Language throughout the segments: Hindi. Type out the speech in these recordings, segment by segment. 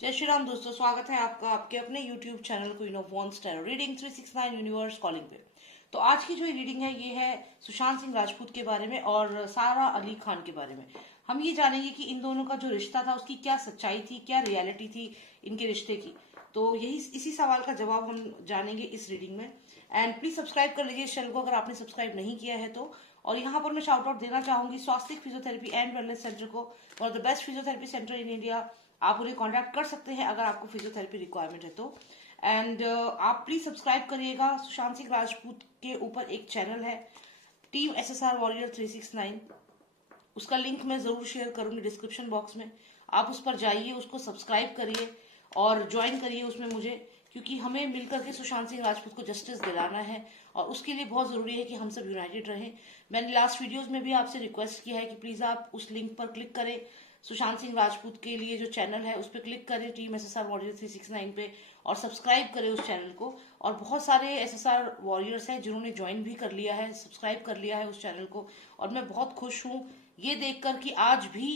जय श्री राम दोस्तों, स्वागत है आपका आपके अपने YouTube channel queen of wands tarot reading 369 universe calling पे। तो आज की जो रीडिंग है ये है सुशांत सिंह राजपूत के बारे में और सारा अली खान के बारे में। हम ये जानेंगे कि इन दोनों का जो रिश्ता था उसकी क्या सच्चाई थी, क्या रियलिटी थी इनके रिश्ते की। तो यही इसी सवाल का जवाब हम जानेंगे इस रीडिंग में। एंड प्लीज सब्सक्राइब कर लीजिए इस चैनल को अगर आपने सब्सक्राइब नहीं किया है तो। और यहाँ पर मैं शाउट आउट देना चाहूंगी स्वास्तिक फिजियोथेरेपी एंड वेलनेस सेंटर को, one of the best physiotherapy centre in India. आप उन्हें कांटेक्ट कर सकते हैं अगर आपको फिजियोथेरेपी रिक्वायरमेंट है तो। एंड आप प्लीज सब्सक्राइब करिएगा। सुशांत सिंह राजपूत के ऊपर एक चैनल है टीम SSR वॉरियर 369, उसका लिंक मैं जरूर शेयर करूंगी डिस्क्रिप्शन बॉक्स में। आप उस पर जाइए, उसको सब्सक्राइब करिए और ज्वाइन करिए उसमें मुझे, क्योंकि हमें मिलकर के सुशांत सिंह राजपूत को जस्टिस दिलाना है और उसके लिए बहुत जरूरी है कि हम सब यूनाइटेड रहें। मैंने लास्ट वीडियोस में भी आपसे रिक्वेस्ट किया है कि प्लीज आप उस लिंक पर क्लिक करें, सुशांत सिंह राजपूत के लिए जो चैनल है उस पर क्लिक करें टीम SSR वॉरियर 369 पे और सब्सक्राइब करें उस चैनल को। और बहुत सारे SSR वॉरियर्स हैं जिन्होंने ज्वाइन भी कर लिया है, सब्सक्राइब कर लिया है उस चैनल को, और मैं बहुत खुश हूँ ये देखकर कि आज भी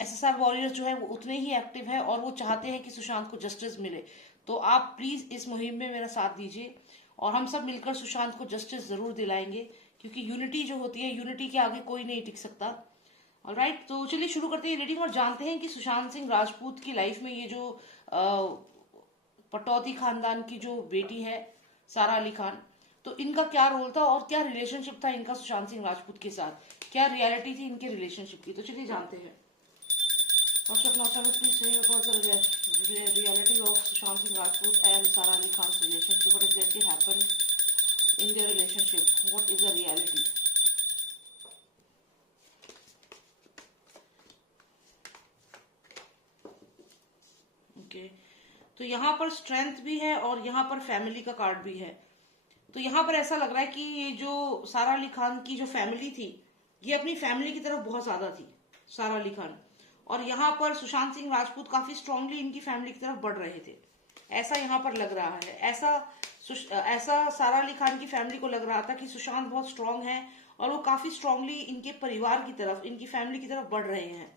SSR वॉरियर्स जो है वो उतने ही एक्टिव है और वो चाहते हैं कि सुशांत को जस्टिस मिले। तो आप प्लीज इस मुहिम में मेरा साथ दीजिए और हम सब मिलकर सुशांत को जस्टिस जरूर दिलाएंगे, क्योंकि यूनिटी जो होती है, यूनिटी के आगे कोई नहीं टिक सकता। ऑलराइट, तो चलिए शुरू करते हैं रीडिंग और जानते हैं कि सुशांत सिंह राजपूत की लाइफ में ये जो पटौदी खानदान की जो बेटी है सारा अली खान, तो इनका क्या रोल था और क्या रिलेशनशिप था इनका सुशांत सिंह राजपूत के साथ, क्या रियलिटी थी इनके रिलेशनशिप की। तो चलिए जानते हैं। Reality of Sushant Singh Rajput and Sara Ali Khan relationship, what exactly happened in their relationship, what is the reality. Okay, तो यहाँ पर स्ट्रेंथ भी है और यहाँ पर फैमिली का कार्ड भी है। तो यहाँ पर ऐसा लग रहा है कि ये जो सारा अली खान की जो फैमिली थी, ये अपनी फैमिली की तरफ बहुत ज्यादा थी सारा अली खान, और यहाँ पर सुशांत सिंह राजपूत काफी स्ट्रांगली इनकी फैमिली की तरफ बढ़ रहे थे, ऐसा यहाँ पर लग रहा है। ऐसा सारा अली खान की फैमिली को लग रहा था कि सुशांत बहुत स्ट्रांग है और वो काफी स्ट्रांगली इनके परिवार की तरफ, इनकी फैमिली की तरफ बढ़ रहे हैं।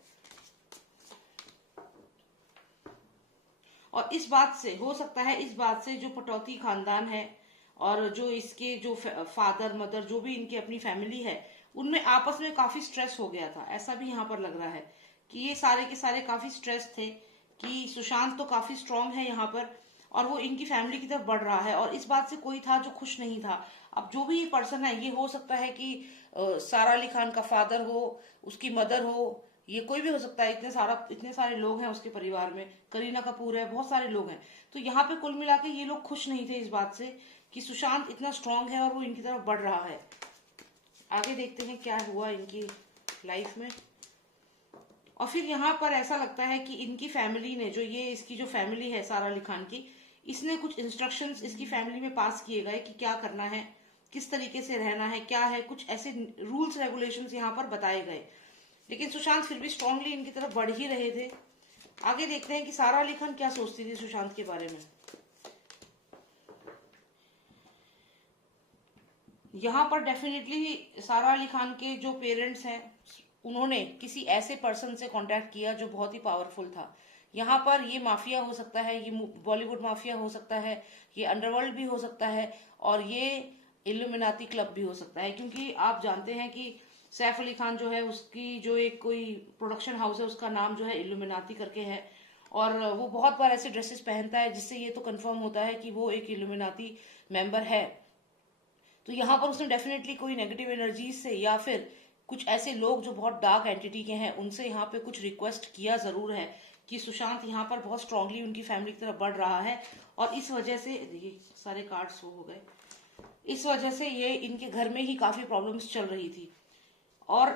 और इस बात से हो सकता है, इस बात से जो पटौती खानदान है और जो इसके जो फादर मदर जो भी इनकी अपनी फैमिली है, उनमें आपस में काफी स्ट्रेस हो गया था, ऐसा भी यहाँ पर लग रहा है कि ये सारे के सारे काफी स्ट्रेस थे कि सुशांत तो काफी स्ट्रांग है यहाँ पर और वो इनकी फैमिली की तरफ बढ़ रहा है, और इस बात से कोई था जो खुश नहीं था। अब जो भी ये पर्सन है, ये हो सकता है कि सारा अली खान का फादर हो, उसकी मदर हो, ये कोई भी हो सकता है। इतने सारे लोग हैं उसके परिवार में, करीना कपूर है, बहुत सारे लोग हैं। तो यहाँ पे कुल मिला के ये लोग खुश नहीं थे इस बात से कि सुशांत इतना स्ट्रांग है और वो इनकी तरफ बढ़ रहा है। आगे देखते हैं क्या हुआ इनकी लाइफ में। और फिर यहाँ पर ऐसा लगता है कि इनकी फैमिली ने, जो ये इसकी जो फैमिली है सारा अली खान की, इसने कुछ इंस्ट्रक्शंस इसकी फैमिली में पास किए गए कि क्या करना है, किस तरीके से रहना है, क्या है, कुछ ऐसे रूल्स रेगुलेशंस यहाँ पर बताए गए। लेकिन सुशांत फिर भी स्ट्रांगली इनकी तरफ बढ़ ही रहे थे। आगे देखते हैं कि सारा अली खान क्या सोचती थी सुशांत के बारे में। यहाँ पर डेफिनेटली सारा अली खान के जो पेरेंट्स हैं, उन्होंने किसी ऐसे पर्सन से कांटेक्ट किया जो बहुत ही पावरफुल था। यहाँ पर ये माफिया हो सकता है, ये बॉलीवुड माफिया हो सकता है, ये अंडरवर्ल्ड भी हो सकता है, और ये इल्यूमिनाती क्लब भी हो सकता है, क्योंकि आप जानते हैं कि सैफ अली खान जो है उसकी जो एक कोई प्रोडक्शन हाउस है उसका नाम जो है इल्यूमिनाती करके है, और वो बहुत बार ऐसे ड्रेसेस पहनता है जिससे ये तो कंफर्म होता है कि वो एक इल्यूमिनाती मेंबर है। तो यहाँ पर उसने डेफिनेटली कोई नेगेटिव एनर्जीज से या फिर कुछ ऐसे लोग जो बहुत डार्क एंटिटी के हैं उनसे यहाँ पे कुछ रिक्वेस्ट किया जरूर है कि सुशांत यहाँ पर बहुत स्ट्रांगली उनकी फैमिली की तरफ बढ़ रहा है, और इस वजह से ये सारे कार्ड्स हो गए, इस वजह से ये इनके घर में ही काफी प्रॉब्लम्स चल रही थी। और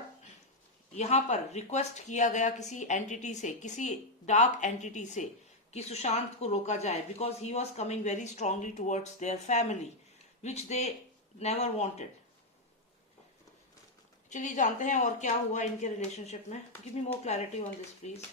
यहाँ पर रिक्वेस्ट किया गया किसी एंटिटी से, किसी डार्क एंटिटी से, कि सुशांत को रोका जाए, because he was coming very strongly towards their family which they never wanted. चलिए जानते हैं और क्या हुआ इनके रिलेशनशिप में। Give me more clarity on this please.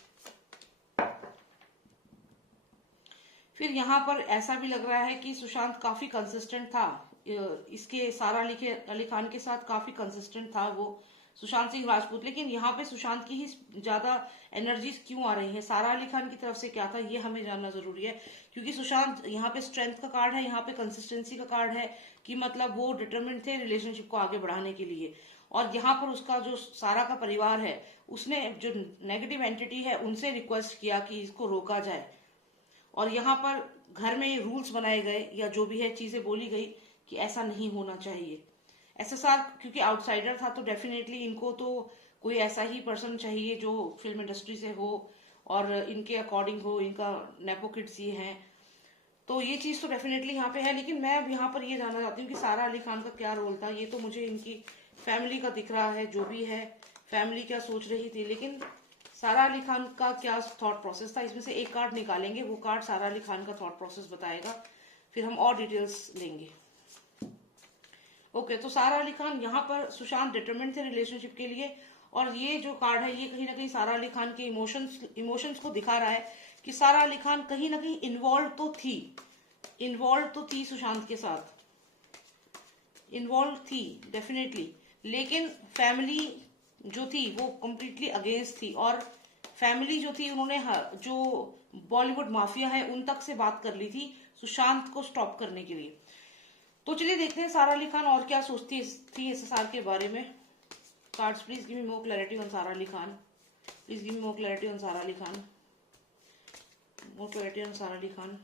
फिर यहाँ पर ऐसा भी लग रहा है कि सुशांत काफी कंसिस्टेंट था, इसके सारा अली खान के साथ काफी कंसिस्टेंट था वो, सुशांत सिंह राजपूत। लेकिन यहाँ पे सुशांत की ही ज्यादा एनर्जीज क्यों आ रही है, सारा अली खान की तरफ से क्या था, ये हमें जानना जरूरी है। क्योंकि सुशांत यहाँ पे स्ट्रेंथ का कार्ड है, यहाँ पे कंसिस्टेंसी का कार्ड है, कि मतलब वो डिटरमिन्ड थे रिलेशनशिप को आगे बढ़ाने के लिए। और यहाँ पर उसका जो सारा का परिवार है, उसने जो नेगेटिव एंटिटी है उनसे रिक्वेस्ट किया कि इसको रोका जाए। और यहाँ पर घर में रूल्स बनाए गए, या जो भी है चीजें बोली गई कि ऐसा नहीं होना चाहिए। एसएसआर क्योंकि आउटसाइडर था, तो डेफिनेटली इनको तो कोई ऐसा ही पर्सन चाहिए जो फिल्म इंडस्ट्री से हो और इनके अकॉर्डिंग हो, इनका नेपो किड्स ये हैं, तो ये चीज तो डेफिनेटली यहाँ पे है। लेकिन मैं अब यहाँ पर ये जानना चाहती हूँ कि सारा अली खान का क्या रोल था। ये तो मुझे इनकी फैमिली का दिख रहा है, जो भी है फैमिली क्या सोच रही थी, लेकिन सारा अली खान का क्या थॉट प्रोसेस था, इसमें से एक कार्ड निकालेंगे, वो कार्ड सारा अली खान का थॉट प्रोसेस बताएगा, फिर हम और डिटेल्स लेंगे। ओके, तो सारा अली खान यहाँ पर सुशांत डिटरमिन्ड थे रिलेशनशिप के लिए, और ये जो कार्ड है ये कहीं ना कहीं सारा अली खान के इमोशंस को दिखा रहा है कि सारा अली खान कहीं ना कहीं इन्वॉल्व तो थी सुशांत के साथ, इन्वॉल्व थी डेफिनेटली। लेकिन फैमिली जो थी वो कम्प्लीटली अगेंस्ट थी, और फैमिली जो थी उन्होंने जो बॉलीवुड माफिया है उन तक से बात कर ली थी सुशांत को स्टॉप करने के लिए। तो चलिए देखते हैं सारा अली खान और क्या सोचती थी एसएसआर के बारे में। Cards please give me more clarity on Sara Ali Khan, please give me more clarity on Sara Ali Khan, more clarity on Sara Ali Khan.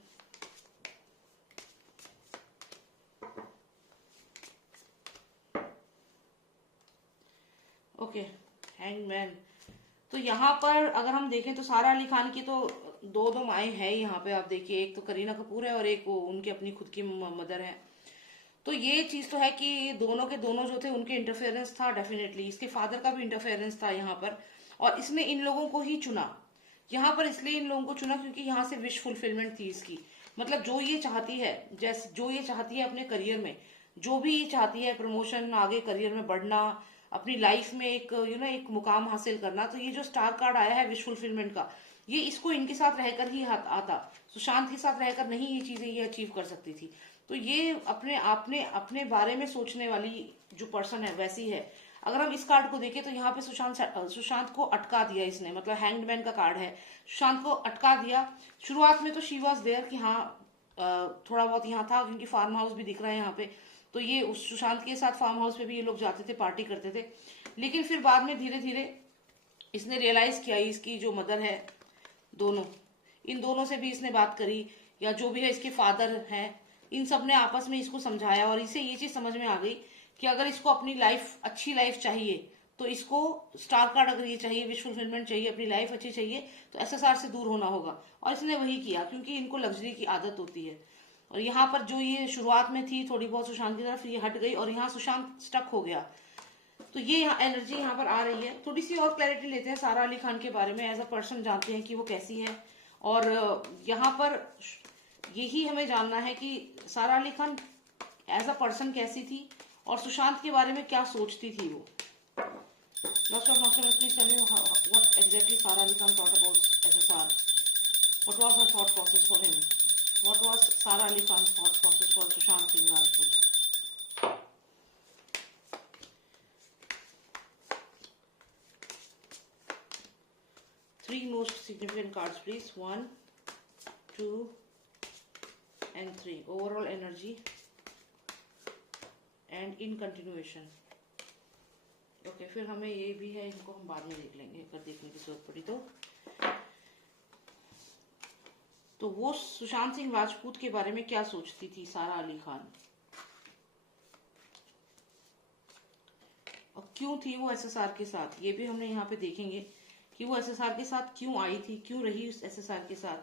Okay, hangman. तो यहाँ पर अगर हम देखें तो सारा अली खान की तो दो माएँ हैं यहाँ पे, आप देखिए, एक तो करीना कपूर है और एक वो उनकी अपनी खुद की मदर है। तो ये चीज तो है कि दोनों के दोनों जो थे उनके इंटरफेरेंस था डेफिनेटली, इसके फादर का भी इंटरफेरेंस था यहाँ पर, और इसने इन लोगों को ही चुना यहाँ पर, इसलिए इन लोगों को चुना क्योंकि यहाँ से विश फुलफिलमेंट थी इसकी। मतलब जो ये चाहती है, जैसे जो ये चाहती है अपने करियर में, जो भी ये चाहती है, प्रमोशन, आगे करियर में बढ़ना, अपनी लाइफ में एक एक मुकाम हासिल करना, तो ये जो स्टार कार्ड आया है विश फुलफिलमेंट का, ये इसको इनके साथ रहकर ही आता, सुशांत के साथ रहकर नहीं ये चीजें ये अचीव कर सकती थी। तो ये अपने बारे में सोचने वाली जो पर्सन है वैसी है। अगर हम इस कार्ड को देखें तो यहाँ पे सुशांत को अटका दिया इसने, मतलब हैंगमैन का कार्ड है, सुशांत को अटका दिया। शुरुआत में तो शी वॉज देयर कि हाँ थोड़ा बहुत यहाँ था, क्योंकि फार्म हाउस भी दिख रहा है यहाँ पे, तो ये उस सुशांत के साथ फार्म हाउस पे भी ये लोग जाते थे, पार्टी करते थे। लेकिन फिर बाद में धीरे धीरे इसने रियलाइज किया, इसकी जो मदर है, इन दोनों से भी इसने बात करी, या जो भी है इसके फादर हैं, इन सब ने आपस में इसको समझाया, और इसे ये चीज समझ में आ गई कि अगर इसको अपनी लाइफ, अच्छी लाइफ चाहिए, तो इसको स्टार कार्ड अगर ये चाहिए, विश फुलफिलमेंट चाहिए, अपनी लाइफ अच्छी चाहिए, तो एसएसआर से दूर होना होगा। और इसने वही किया, क्योंकि इनको लग्जरी की आदत होती है। और यहाँ पर जो ये शुरुआत में थी थोड़ी बहुत सुशांत की तरफ, ये हट गई, और यहाँ सुशांत स्टक हो गया। तो ये यहाँ एनर्जी यहाँ पर आ रही है। थोड़ी सी और क्लैरिटी लेते हैं सारा अली खान के बारे में, एज अ पर्सन जानते हैं कि वो कैसी है, और यहाँ पर यही हमें जानना है कि Sara Ali Khan as a person कैसी थी, और सुशांत के बारे में क्या सोचती थी वो। Lost of master please tell me what exactly Sara Ali Khan thought about SSR, what was her thought process for him, what was Sara Ali Khan thought process for Sushant Singh Rajput. Three most significant cards please, 1, 2 and 3. Overall energy and in continuation. Okay, फिर हमें ये भी है, इनको हम बाद में देख लेंगे अगर देखने की जरूरत पड़ी तो वो सुशांत सिंह राजपूत के बारे में क्या सोचती थी सारा अली खान, और क्यों थी वो एसएसआर के साथ, ये भी हमने यहाँ पे देखेंगे कि वो एसएसआर के साथ क्यों आई थी, क्यों रही उस एसएसआर के साथ,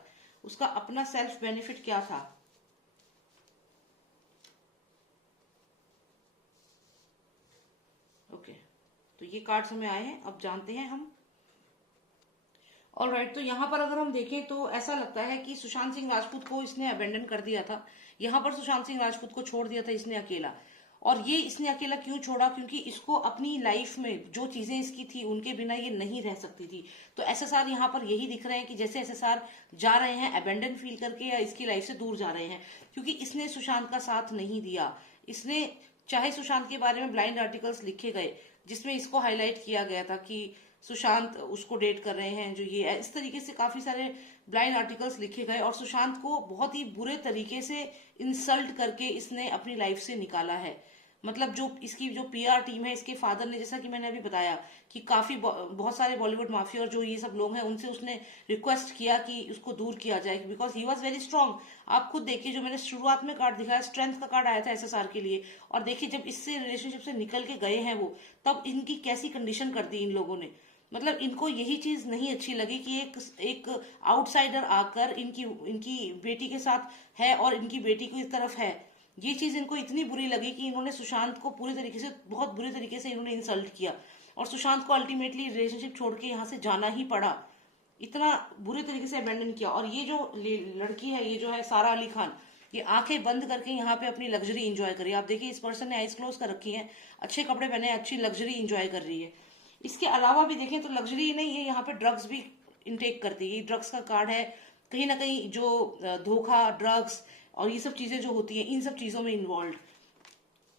उसका अपना सेल्फ बेनिफिट क्या था। ओके, तो ये कार्ड्स हमें आए हैं, अब जानते हैं हम। ऑलराइट, तो यहाँ पर अगर हम देखें तो ऐसा लगता है कि सुशांत सिंह राजपूत को इसने अबेंडन कर दिया था, यहाँ पर सुशांत सिंह राजपूत को छोड़ दिया था इसने अकेला। और ये इसने अकेला क्यों छोड़ा, क्योंकि इसको अपनी लाइफ में जो चीजें इसकी थी उनके बिना ये नहीं रह सकती थी। तो एसएसआर यहाँ पर यही दिख रहे हैं कि जैसे एसएसआर जा रहे हैं अबेंडन फील करके, या इसकी लाइफ से दूर जा रहे हैं, क्योंकि इसने सुशांत का साथ नहीं दिया। इसने, चाहे सुशांत के बारे में ब्लाइंड आर्टिकल्स लिखे गए, जिसमें इसको हाईलाइट किया गया था कि सुशांत उसको डेट कर रहे हैं, जो ये इस तरीके से काफी सारे ब्लाइंड आर्टिकल्स लिखे गए और सुशांत को बहुत ही बुरे तरीके से इंसल्ट करके इसने अपनी लाइफ से निकाला है। मतलब जो इसकी जो पीआर टीम है, इसके फादर ने, जैसा कि मैंने अभी बताया कि काफी बहुत सारे बॉलीवुड माफिया और जो ये सब लोग हैं उनसे उसने रिक्वेस्ट किया कि उसको दूर किया जाए, because he was very strong. आप खुद देखिए, जो मैंने शुरुआत में कार्ड दिखाया, स्ट्रेंथ का कार्ड आया था एसएसआर के लिए, और देखिए जब इससे रिलेशनशिप से निकल के गए हैं वो, तब इनकी कैसी कंडीशन कर दी इन लोगों ने। मतलब इनको यही चीज नहीं अच्छी लगी कि एक आउटसाइडर आकर इनकी इनकी बेटी के साथ है और इनकी बेटी को इस तरफ है। ये चीज इनको इतनी बुरी लगी कि इन्होंने सुशांत को पूरी तरीके से, बहुत बुरी तरीके से इन्होंने इंसल्ट किया, और सुशांत को अल्टीमेटली रिलेशनशिप छोड़ के यहाँ से जाना ही पड़ा। इतना बुरे तरीके से अबेंडन किया। और ये जो लड़की है, ये जो है सारा अली खान, ये आंखें बंद करके यहाँ पे अपनी लग्जरी इंजॉय करी। आप देखिए इस पर्सन ने आइज क्लोज कर रखी है, अच्छे कपड़े पहने, अच्छी लग्जरी इंजॉय कर रही है। इसके अलावा भी देखें तो लग्जरी नहीं है, यहाँ पे ड्रग्स भी इनटेक करती है। ड्रग्स का कार्ड है, कहीं ना कहीं जो धोखा, ड्रग्स और ये सब चीजें जो होती हैं, इन सब चीजों में इन्वॉल्व।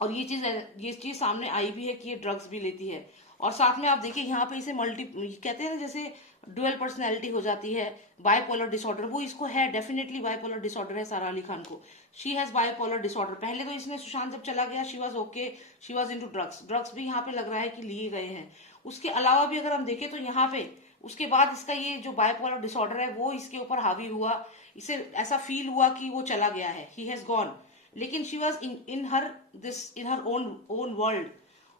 और ये चीज सामने आई भी है कि ये ड्रग्स भी लेती है। और साथ में आप देखिए यहाँ पे इसे मल्टी कहते हैं ना, जैसे डुअल पर्सनैलिटी हो जाती है, बायपोलर डिसऑर्डर, वो इसको है, डेफिनेटली बायपोलर डिसऑर्डर है सारा अली खान को। She has bipolar disorder. पहले तो इसने, सुशांत जब चला गया, she was okay, she was into drugs, drugs भी यहाँ पे लग रहा है कि लिए गए हैं। उसके अलावा भी अगर हम देखें तो यहाँ पे उसके बाद इसका ये जो बायपोलर डिसऑर्डर है वो इसके ऊपर हावी हुआ, इसे ऐसा फील हुआ कि वो चला गया है, ही हैज गॉन। लेकिन she was in her own world.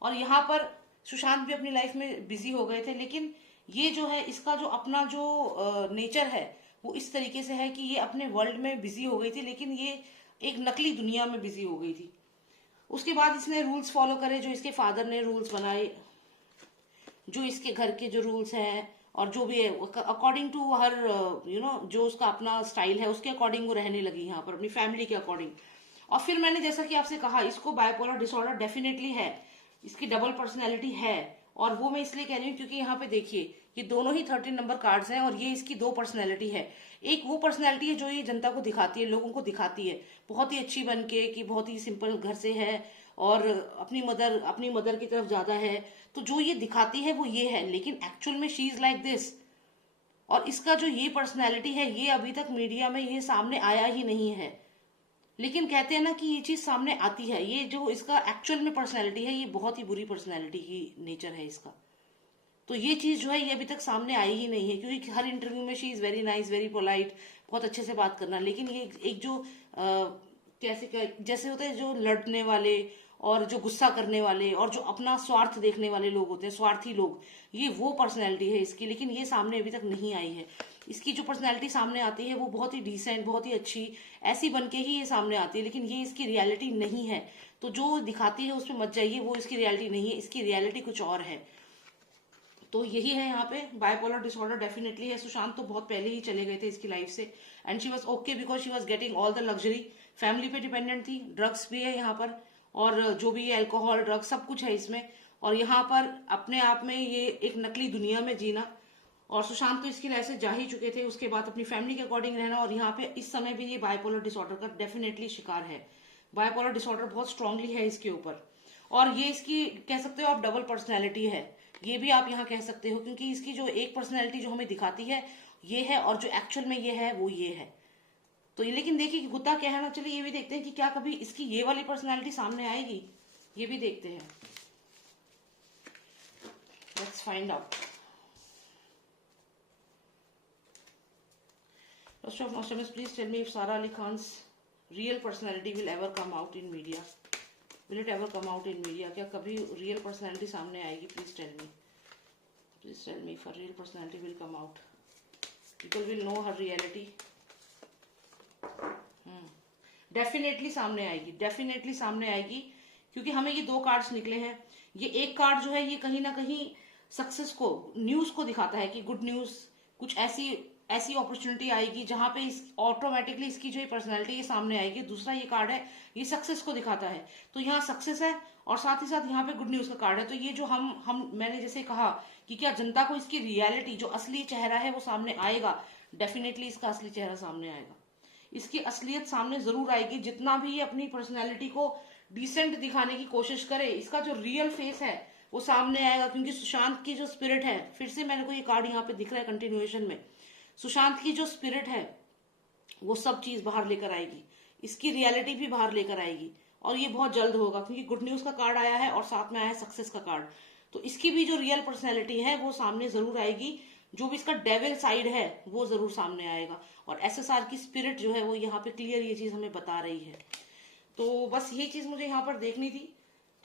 और यहाँ पर सुशांत भी अपनी लाइफ में बिजी हो गए थे, लेकिन ये जो है इसका जो अपना जो नेचर है वो इस तरीके से है कि ये अपने वर्ल्ड में बिजी हो गई थी, लेकिन ये एक नकली दुनिया में बिजी हो गई थी। उसके बाद इसने रूल्स फॉलो करे, जो इसके फादर ने रूल्स बनाए, जो इसके घर के जो रूल्स हैं और जो भी है अकॉर्डिंग टू हर जो उसका अपना स्टाइल है उसके अकॉर्डिंग वो रहने लगी यहाँ पर, अपनी फैमिली के अकॉर्डिंग। और फिर मैंने जैसा कि आपसे कहा, इसको बायपोलर डिसऑर्डर डेफिनेटली है, इसकी डबल पर्सनैलिटी है। और वो मैं इसलिए कह रही हूँ क्योंकि यहाँ पे देखिए ये दोनों ही 13 नंबर कार्ड्स हैं और ये इसकी दो पर्सनैलिटी है। एक वो पर्सनैलिटी है जो ये जनता को दिखाती है, लोगों को दिखाती है बहुत ही अच्छी बन के कि बहुत ही सिंपल घर से है और अपनी मदर की तरफ ज्यादा है, तो जो ये दिखाती है वो ये है, लेकिन एक्चुअल में शी इज लाइक दिस। और इसका जो ये पर्सनैलिटी है ये अभी तक मीडिया में ये सामने आया ही नहीं है। लेकिन कहते हैं ना कि ये चीज सामने आती है, ये जो इसका एक्चुअल में पर्सनैलिटी है ये बहुत ही बुरी पर्सनैलिटी की नेचर है इसका। तो ये चीज जो है ये अभी तक सामने आई ही नहीं है, क्योंकि हर इंटरव्यू में she is very nice, very polite, बहुत अच्छे से बात करना। लेकिन ये एक जो जैसे होते हैं जो लड़ने वाले और जो गुस्सा करने वाले और जो अपना स्वार्थ देखने वाले लोग होते हैं, स्वार्थी लोग, ये वो पर्सनैलिटी है इसकी। लेकिन ये सामने अभी तक नहीं आई है। इसकी जो पर्सनैलिटी सामने आती है वो बहुत ही डिसेंट, बहुत ही अच्छी, ऐसी बन के ही ये सामने आती है, लेकिन ये इसकी रियलिटी नहीं है। तो जो दिखाती है उस पर मत जाइए, वो इसकी रियलिटी नहीं है, इसकी रियलिटी कुछ और है। तो यही है यहाँ पे, बायपोलर डिसऑर्डर डेफिनेटली है। सुशांत तो बहुत पहले ही चले गए थे इसकी लाइफ से, and she was okay because she was getting all the luxury. Family पे डिपेंडेंट थी, ड्रग्स भी है यहाँ पर, और जो भी अल्कोहल, ड्रग्स सब कुछ है इसमें। और यहाँ पर अपने आप में ये एक नकली दुनिया में जीना, और सुशांत तो इसकी लाइफ से जा ही चुके थे। उसके बाद अपनी फैमिली के अकॉर्डिंग रहना, और यहाँ पे इस समय भी ये बायपोलर डिसऑर्डर का डेफिनेटली शिकार है। बायपोलर डिसऑर्डर बहुत स्ट्रांगली है इसके ऊपर, और ये इसकी कह सकते हो आप डबल पर्सनैलिटी है, ये भी आप यहाँ कह सकते हो, क्योंकि इसकी जो एक पर्सनैलिटी जो हमें दिखाती है ये है, और जो एक्चुअल में ये है वो ये है। तो ये, लेकिन देखिए कि होता क्या है ना, चलिए ये भी देखते हैं कि क्या कभी इसकी ये वाली पर्सनैलिटी सामने आएगी, ये भी देखते हैं। Let's find out. First of all, please tell me if Sara Ali Khan's real personality will ever come out in media. Will it ever come out in media? क्या कभी real personality सामने आएगी? Please tell me. Please tell me if her real personality will come out. People will know her reality. Definitely सामने आएगी, डेफिनेटली सामने आएगी, क्योंकि हमें ये दो कार्ड्स निकले हैं। ये एक कार्ड जो है ये कहीं ना कहीं सक्सेस को, न्यूज को दिखाता है कि गुड न्यूज, कुछ ऐसी अपॉर्चुनिटी आएगी जहां पे इस ऑटोमेटिकली इसकी जो पर्सनैलिटी ये सामने आएगी। दूसरा ये कार्ड है, ये सक्सेस को दिखाता है, तो यहाँ सक्सेस है और साथ ही साथ यहाँ पे गुड न्यूज का कार्ड है। तो ये जो हम मैंने जैसे कहा कि क्या जनता को इसकी रियलिटी, जो असली चेहरा है वो सामने आएगा, डेफिनेटली इसका असली चेहरा सामने आएगा, इसकी असलियत सामने जरूर आएगी। जितना भी ये अपनी पर्सनैलिटी को डिसेंट दिखाने की कोशिश करे, इसका जो रियल फेस है वो सामने आएगा, क्योंकि सुशांत की जो स्पिरिट है, फिर से मेरे को ये कार्ड यहाँ पे दिख रहा है कंटिन्यूएशन में, सुशांत की जो स्पिरिट है वो सब चीज बाहर लेकर आएगी, इसकी रियलिटी भी बाहर लेकर आएगी, और ये बहुत जल्द होगा, क्योंकि गुड न्यूज का कार्ड आया है और साथ में आया है सक्सेस का कार्ड। तो इसकी भी जो रियल पर्सनैलिटी है वो सामने जरूर आएगी, जो भी इसका डेविल साइड है वो जरूर सामने आएगा, और एसएसआर की स्पिरिट जो है वो यहाँ पे क्लियर ये चीज हमें बता रही है। तो बस ये चीज मुझे यहाँ पर देखनी थी।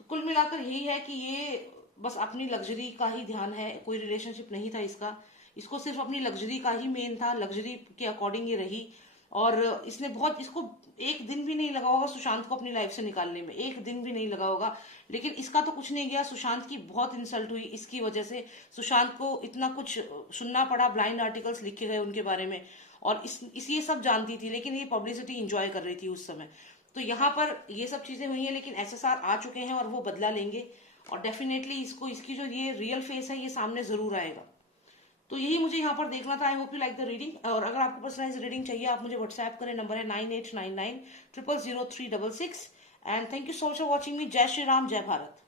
तो कुल मिलाकर यही है कि ये बस अपनी लग्जरी का ही ध्यान है, कोई रिलेशनशिप नहीं था इसका, इसको सिर्फ अपनी लग्जरी का ही मेन था, लग्जरी के अकॉर्डिंग ये रही। और इसने बहुत, इसको एक दिन भी नहीं लगा होगा सुशांत को अपनी लाइफ से निकालने में, एक दिन भी नहीं लगा होगा, लेकिन इसका तो कुछ नहीं गया, सुशांत की बहुत इंसल्ट हुई इसकी वजह से, सुशांत को इतना कुछ सुनना पड़ा, ब्लाइंड आर्टिकल्स लिखे गए उनके बारे में, और इस ये सब जानती थी, लेकिन ये पब्लिसिटी इंजॉय कर रही थी उस समय। तो यहाँ पर ये सब चीजें हुई हैं, लेकिन एसएसआर आ चुके हैं और वो बदला लेंगे, और डेफिनेटली इसको, इसकी जो ये रियल फेस है ये सामने जरूर आएगा। तो यही मुझे यहाँ पर देखना था। I hope you like the reading, और अगर आपको पर्सनलाइज रीडिंग चाहिए आप मुझे व्हाट्सएप करें, नंबर है 9899000366। And thank you so much for watching मी। जय श्री राम, जय भारत।